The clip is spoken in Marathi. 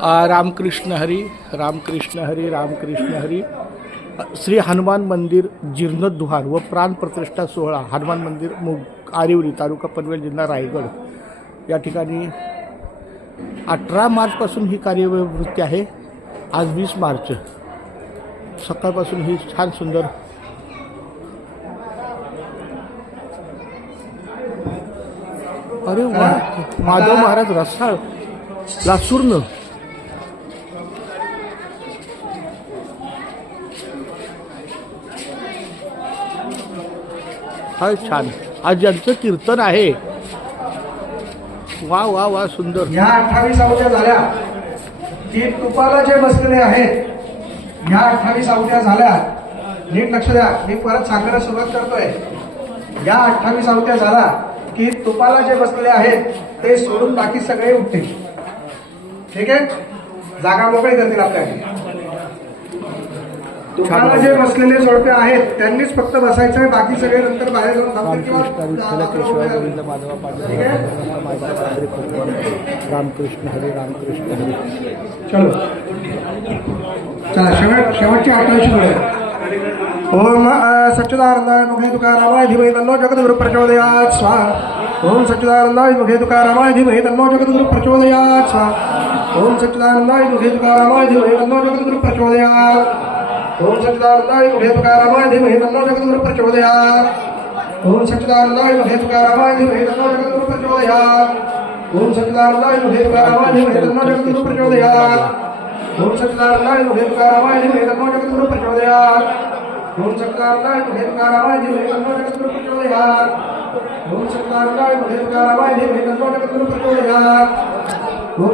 रामकृष्ण हरी, रामकृष्ण हरी, रामकृष्ण हरी. श्री हनुमान मंदिर जीर्णोद्धार व प्राण प्रतिष्ठा सोहळा हनुमान मंदिर आरिवली तालुका पनवेल जिल्हा रायगड या ठिकाणी 18 मार्चपासून ही कार्यप्रवृत्ती आहे. आज 20 मार्च सकाळपासून ही छान सुंदर अरे वा माधव महाराज रसाळ लासूर्ण हा छान. आज ज्यांचं कीर्तन आहे वा वा वा सुंदर. या 28 आवत्या झाल्या की तुपाला जे बसलेले आहेत. या 28 आवत्या झाल्या, नीट लक्ष द्या, मी परत सांगायला सुरुवात करतोय. या 28 आवत्या झाला की तुपाला जे बसलेले आहेत ते सोडून बाकी सगळे उठतील. ठीक आहे, जागा मोकळी करतील आपल्याला. तुपाला जे बसलेले जोडपे आहेत त्यांनीच फक्त बसायचं आहे, बाकी सगळे नंतर बाहेर जाऊन थांबतील किंवा रामकृष्ण हरी, रामकृष्ण हरी. चलो चला शेवटची 28 जोडे. ओम सच्चिदानंदाय मुखे तुकारामाय धीमहि तन्नो जगद्गुरु प्रचोदयात् स्वाहा. ओम सच्चिदानंदाय मुखे तुकारामाय धीमहि तन्नो जगद्गुरु प्रचोदयात् स्वाहा. ओम सच्चिदानंदाय मुखे तुकारामाय धीमहि तन्नो जगद्गुरु प्रचोदयात्. ओम सच्चिदानंदाय मुखे तुकारामाय धीमहि तन्नो जगद्गुरु प्रचोदयात्. ओम सच्चिदानंदाय मुखे तुकारामाय धीमहि तन्नो जगद्गुरु प्रचोदयात्. ओम सच्चिदानंदाय मुखे तुकारामाय धीमहि तन्नो जगद्गुरु प्रचोदयात्. ओम सच्चिदानंदाय मुखे तुकारामाय धीमहि तन्नो जगद्गुरु प्रचोदयात्. ओम सच्चिदानंदाय मुखे तुकारामाय धीमहि तन्नो जगद्गुरु प्रचोदयात्. ओम सच्चिदानंदाय मुखे तुकारामाय धीमहि तन्नो जगद्गुरु प्रचोदयात्. ओम